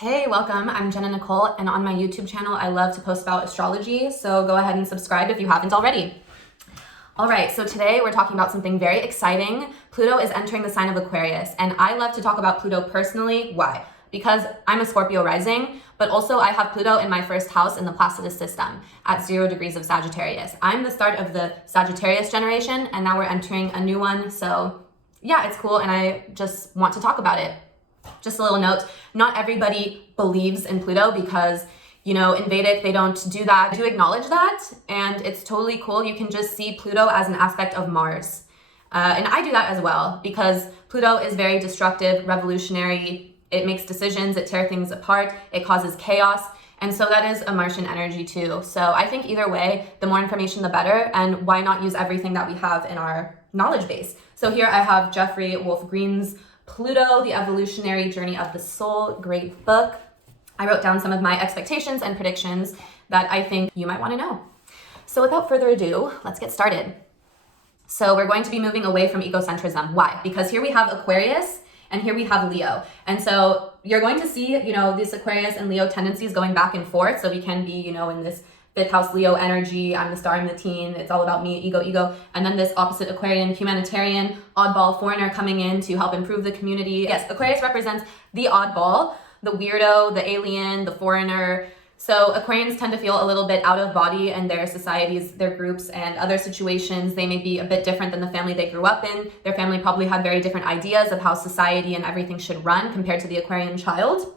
Hey, welcome. I'm Jenna Nicole, and on my YouTube channel, I love to post about astrology, so go ahead and subscribe if you haven't already. All right, so today we're talking about something very exciting. Pluto is entering the sign of Aquarius, and I love to talk about Pluto personally. Why? Because I'm a Scorpio rising, but also I have Pluto in my first house in the Placidus system at 0 degrees of Sagittarius. I'm the start of the Sagittarius generation, and now we're entering a new one, so yeah, it's cool, and I just want to talk about it. Just a little note, not everybody believes in Pluto because, in Vedic, they don't do that. I do acknowledge that, and it's totally cool. You can just see Pluto as an aspect of Mars. And I do that as well because Pluto is very destructive, revolutionary. It makes decisions, it tears things apart, it causes chaos. And so that is a Martian energy too. So I think either way, the more information, the better. And why not use everything that we have in our knowledge base? So here I have Jeffrey Wolf Green's Pluto, The Evolutionary Journey of the Soul, great book. I wrote down some of my expectations and predictions that I think you might want to know. So without further ado, let's get started. So we're going to be moving away from egocentrism. Why? Because here we have Aquarius and here we have Leo. And so you're going to see, this Aquarius and Leo tendencies going back and forth. So we can be, in this fifth house Leo energy, I'm the star, I'm the teen, it's all about me, ego. And then this opposite Aquarian, humanitarian, oddball foreigner coming in to help improve the community. Yes, Aquarius represents the oddball, the weirdo, the alien, the foreigner. So Aquarians tend to feel a little bit out of body in their societies, their groups, and other situations. They may be a bit different than the family they grew up in. Their family probably had very different ideas of how society and everything should run compared to the Aquarian child.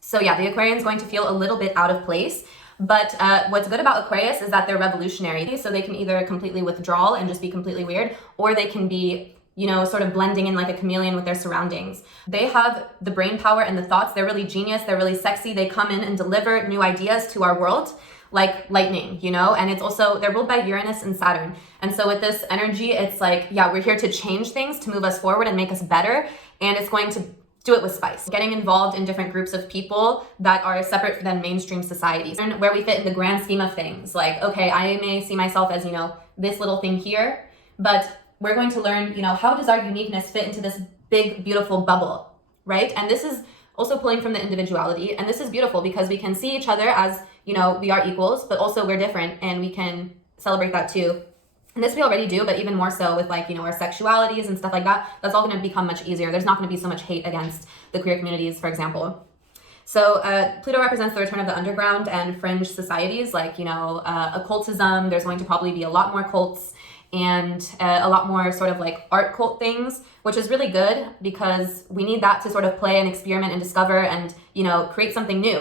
So yeah, the Aquarian is going to feel a little bit out of place. But what's good about Aquarius is that they're revolutionary. So they can either completely withdraw and just be completely weird, or they can be, sort of blending in like a chameleon with their surroundings. They have the brain power and the thoughts. They're really genius. They're really sexy. They come in and deliver new ideas to our world like lightning, and it's also, they're ruled by Uranus and Saturn. And so with this energy, it's like, yeah, we're here to change things, to move us forward and make us better. And it's going to do it with spice. Getting involved in different groups of people that are separate than mainstream societies and where we fit in the grand scheme of things. Like, okay, I may see myself as, this little thing here, but we're going to learn, how does our uniqueness fit into this big, beautiful bubble, right? And this is also pulling from the individuality. And this is beautiful because we can see each other as, we are equals, but also we're different and we can celebrate that too. And this we already do, but even more so with our sexualities and stuff like that, that's all going to become much easier. There's not going to be so much hate against the queer communities, for example. So Pluto represents the return of the underground and fringe societies like, occultism. There's going to probably be a lot more cults and a lot more sort of like art cult things, which is really good because we need that to sort of play and experiment and discover and, create something new.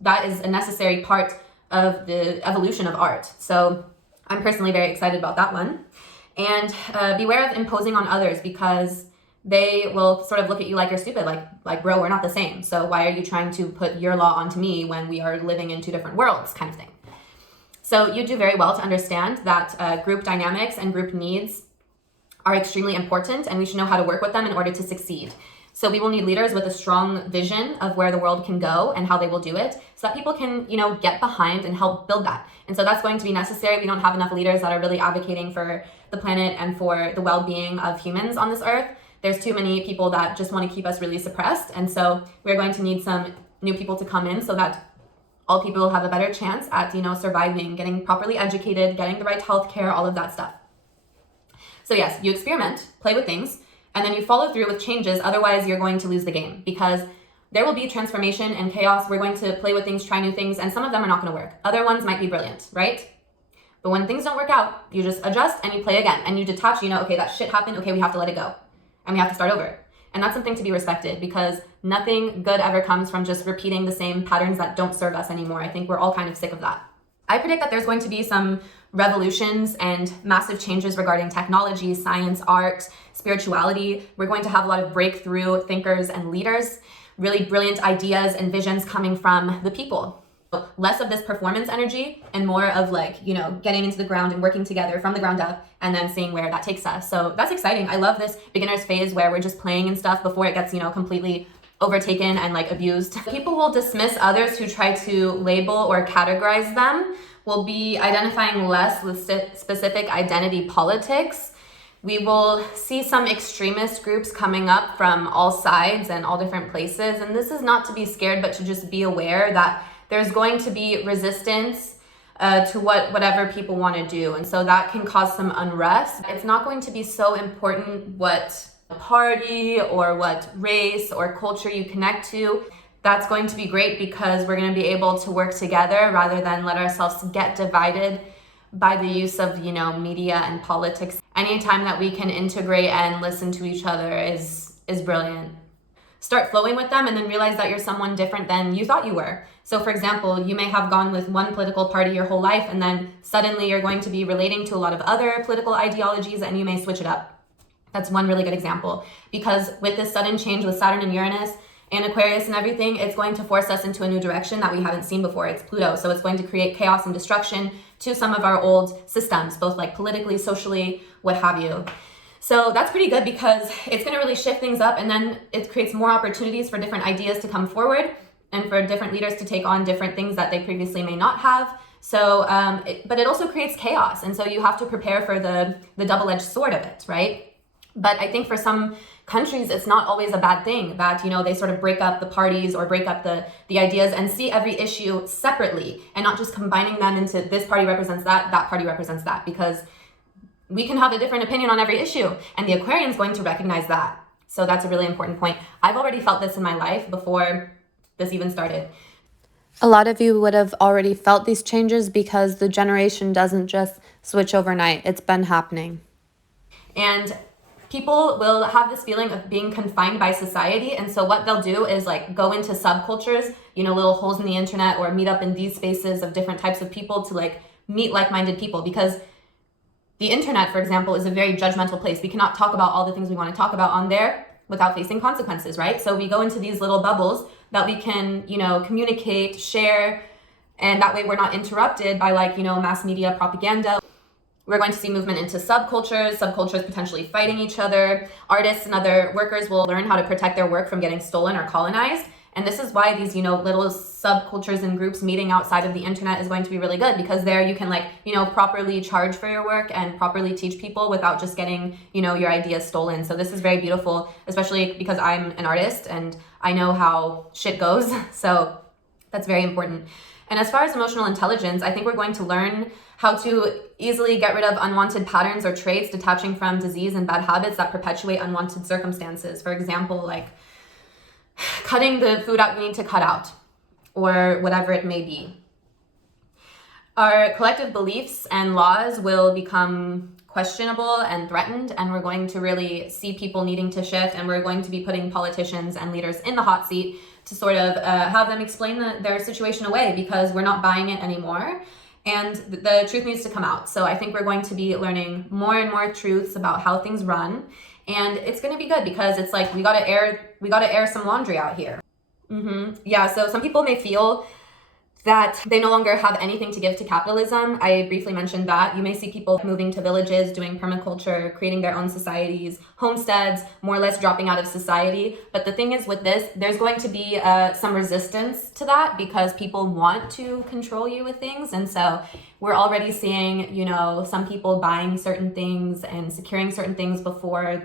That is a necessary part of the evolution of art. So I'm personally very excited about that one. And beware of imposing on others because they will sort of look at you like you're stupid, like bro, we're not the same. So why are you trying to put your law onto me when we are living in two different worlds kind of thing. So you do very well to understand that group dynamics and group needs are extremely important and we should know how to work with them in order to succeed. So we will need leaders with a strong vision of where the world can go and how they will do it so that people can, get behind and help build that. And so that's going to be necessary. We don't have enough leaders that are really advocating for the planet and for the well-being of humans on this earth. There's too many people that just want to keep us really suppressed. And so we're going to need some new people to come in so that all people will have a better chance at, surviving, getting properly educated, getting the right healthcare, all of that stuff. So yes, you experiment, play with things, and then you follow through with changes. Otherwise, you're going to lose the game because there will be transformation and chaos. We're going to play with things, try new things, and some of them are not going to work. Other ones might be brilliant, right? But when things don't work out, you just adjust and you play again and you detach, okay, that shit happened. Okay, we have to let it go and we have to start over. And that's something to be respected because nothing good ever comes from just repeating the same patterns that don't serve us anymore. I think we're all kind of sick of that. I predict that there's going to be some revolutions and massive changes regarding technology, science, art, spirituality. We're going to have a lot of breakthrough thinkers and leaders, really brilliant ideas and visions coming from the people. Less of this performance energy and more of getting into the ground and working together from the ground up and then seeing where that takes us. So that's exciting. I love this beginner's phase where we're just playing and stuff before it gets, completely overtaken and abused. People will dismiss others who try to label or categorize them. Will be identifying less with specific identity politics We will see some extremist groups coming up from all sides and all different places. And this is not to be scared, but to just be aware that there's going to be resistance to whatever people want to do. And so that can cause some unrest. It's not going to be so important what party or what race or culture you connect to. That's going to be great because we're going to be able to work together rather than let ourselves get divided by the use of, media and politics. Anytime that we can integrate and listen to each other is brilliant. Start flowing with them and then realize that you're someone different than you thought you were. So for example, you may have gone with one political party your whole life and then suddenly you're going to be relating to a lot of other political ideologies and you may switch it up. That's one really good example, because with this sudden change with Saturn and Uranus and Aquarius and everything, it's going to force us into a new direction that we haven't seen before. It's Pluto, so it's going to create chaos and destruction to some of our old systems, both like politically, socially, what have you. So that's pretty good because it's going to really shift things up, and then it creates more opportunities for different ideas to come forward and for different leaders to take on different things that they previously may not have. So, but it also creates chaos, and so you have to prepare for the double-edged sword of it, right? But I think for some countries, it's not always a bad thing that, they sort of break up the parties or break up the ideas and see every issue separately and not just combining them into this party represents that party represents that, because we can have a different opinion on every issue and the Aquarian's going to recognize that. So that's a really important point. I've already felt this in my life before this even started. A lot of you would have already felt these changes because the generation doesn't just switch overnight. It's been happening. And people will have this feeling of being confined by society. And so what they'll do is like go into subcultures, little holes in the internet, or meet up in these spaces of different types of people to like meet like-minded people. Because the internet, for example, is a very judgmental place. We cannot talk about all the things we want to talk about on there without facing consequences, right? So we go into these little bubbles that we can, communicate, share, and that way we're not interrupted by mass media propaganda. We're going to see movement into subcultures potentially fighting each other. Artists and other workers will learn how to protect their work from getting stolen or colonized. And this is why these, little subcultures and groups meeting outside of the internet is going to be really good, because there you can properly charge for your work and properly teach people without just getting, your ideas stolen. So this is very beautiful, especially because I'm an artist and I know how shit goes. So that's very important. And as far as emotional intelligence, I think we're going to learn how to easily get rid of unwanted patterns or traits detaching from disease and bad habits that perpetuate unwanted circumstances. For example, cutting the food out you need to cut out, or whatever it may be. Our collective beliefs and laws will become questionable and threatened, and we're going to really see people needing to shift, and we're going to be putting politicians and leaders in the hot seat to sort of have them explain their situation away, because we're not buying it anymore. And the truth needs to come out. So I think we're going to be learning more and more truths about how things run. And it's going to be good because it's like we got to air some laundry out here. Yeah, so some people may feel that they no longer have anything to give to capitalism. I briefly mentioned that. You may see people moving to villages, doing permaculture, creating their own societies, homesteads, more or less dropping out of society. But the thing is with this, there's going to be some resistance to that because people want to control you with things. And so we're already seeing, some people buying certain things and securing certain things before,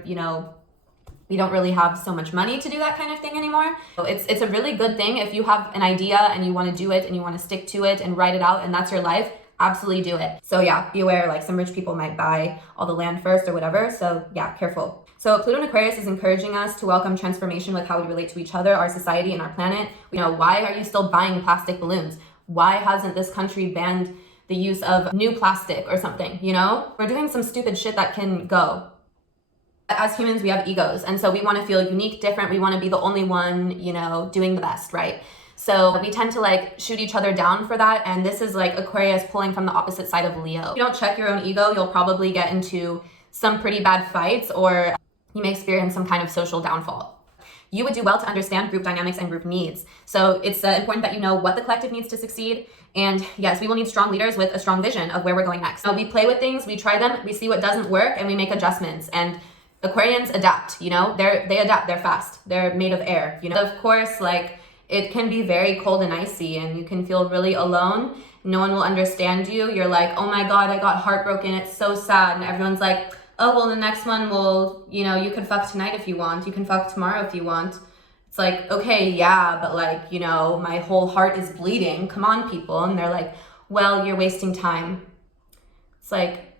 we don't really have so much money to do that kind of thing anymore. So it's a really good thing if you have an idea and you want to do it and you want to stick to it and write it out and that's your life, absolutely do it. So yeah, be aware, some rich people might buy all the land first or whatever. So yeah, careful. So Pluto and Aquarius is encouraging us to welcome transformation with how we relate to each other, our society, and our planet. Why are you still buying plastic balloons? Why hasn't this country banned the use of new plastic or something? We're doing some stupid shit that can go. As humans, we have egos, and so we want to feel unique, different. We want to be the only one, doing the best, right? So we tend to shoot each other down for that, and this is Aquarius pulling from the opposite side of Leo. If you don't check your own ego, you'll probably get into some pretty bad fights, or you may experience some kind of social downfall. You would do well to understand group dynamics and group needs. So it's important that you know what the collective needs to succeed. And yes, we will need strong leaders with a strong vision of where we're going next. So we play with things, we try them, we see what doesn't work, and we make adjustments. And Aquarians adapt, they adapt, they're fast, they're made of air, Of course, it can be very cold and icy and you can feel really alone. No one will understand you. You're like, oh my God, I got heartbroken. It's so sad. And everyone's like, oh, well, the next one will, you could fuck tonight if you want. You can fuck tomorrow if you want. It's like, okay, yeah, but like, my whole heart is bleeding. Come on, people. And they're like, well, you're wasting time. It's like,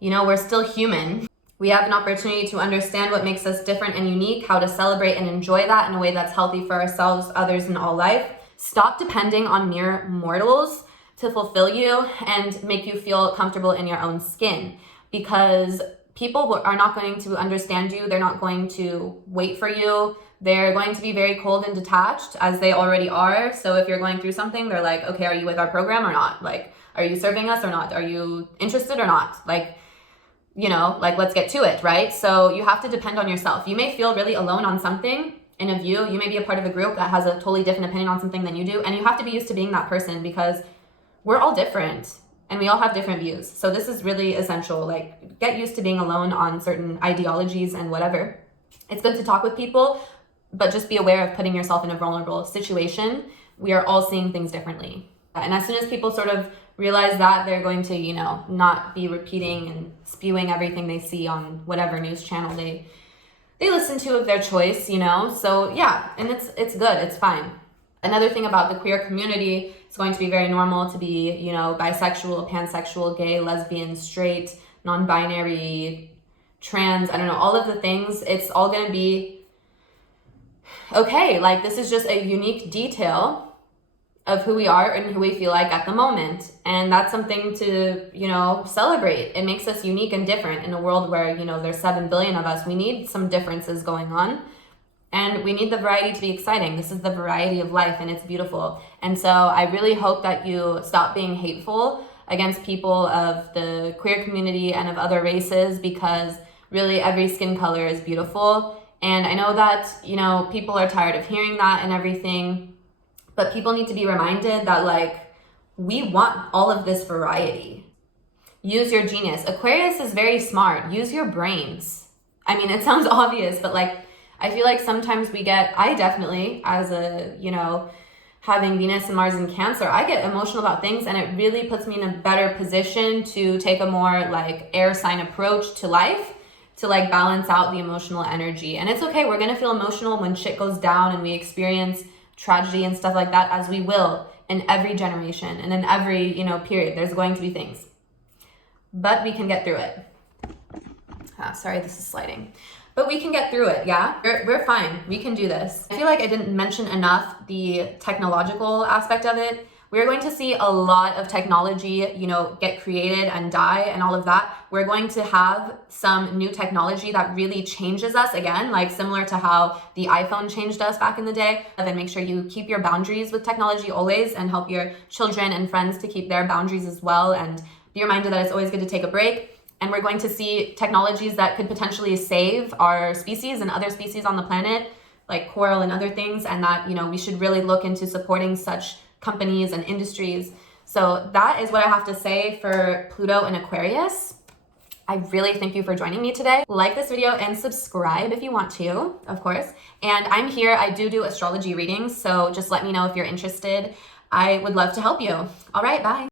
we're still human. We have an opportunity to understand what makes us different and unique, how to celebrate and enjoy that in a way that's healthy for ourselves, others, and all life. Stop depending on mere mortals to fulfill you and make you feel comfortable in your own skin, because people are not going to understand you. They're not going to wait for you. They're going to be very cold and detached, as they already are. So if you're going through something, they're like, okay, are you with our program or not? Like, are you serving us or not? Are you interested or not? Like, let's get to it, right? So you have to depend on yourself. You may feel really alone on something in a view. You may be a part of a group that has a totally different opinion on something than you do. And you have to be used to being that person, because we're all different and we all have different views. So this is really essential. Like, get used to being alone on certain ideologies and whatever. It's good to talk with people, but just be aware of putting yourself in a vulnerable situation. We are all seeing things differently. And as soon as people sort of realize that, they're going to, not be repeating and spewing everything they see on whatever news channel they listen to of their choice, So yeah, and it's good, it's fine. Another thing about the queer community, it's going to be very normal to be, bisexual, pansexual, gay, lesbian, straight, non-binary, trans, I don't know, all of the things. It's all going to be okay. Like, this is just a unique detail of who we are and who we feel like at the moment. And that's something to, celebrate. It makes us unique and different in a world where, there's 7 billion of us. We need some differences going on. And we need the variety to be exciting. This is the variety of life, and it's beautiful. And so I really hope that you stop being hateful against people of the queer community and of other races, because really every skin color is beautiful. And I know that, people are tired of hearing that and everything, but people need to be reminded that, like, we want all of this variety. Use your genius. Aquarius is very smart. Use your brains. I mean, it sounds obvious, but like, I feel like sometimes I definitely, as a, having Venus and Mars in Cancer, I get emotional about things, and it really puts me in a better position to take a more like air sign approach to life, to like balance out the emotional energy. And it's okay. We're going to feel emotional when shit goes down and we experience tragedy and stuff like that, as we will in every generation and in every, period. There's going to be things, but we can get through it. Sorry, this is sliding. But we can get through it, yeah? We're fine. We can do this. I feel like I didn't mention enough the technological aspect of it. We're going to see a lot of technology, get created and die and all of that. We're going to have some new technology that really changes us again, like similar to how the iPhone changed us back in the day. And then make sure you keep your boundaries with technology always, and help your children and friends to keep their boundaries as well. And be reminded that it's always good to take a break. And we're going to see technologies that could potentially save our species and other species on the planet, like coral and other things, and that, we should really look into supporting such companies and industries. So that is what I have to say for Pluto and Aquarius. I really thank you for joining me today. Like this video and subscribe if you want to, of course. And I'm here, I do astrology readings, so just let me know if you're interested. I would love to help you. All right, bye.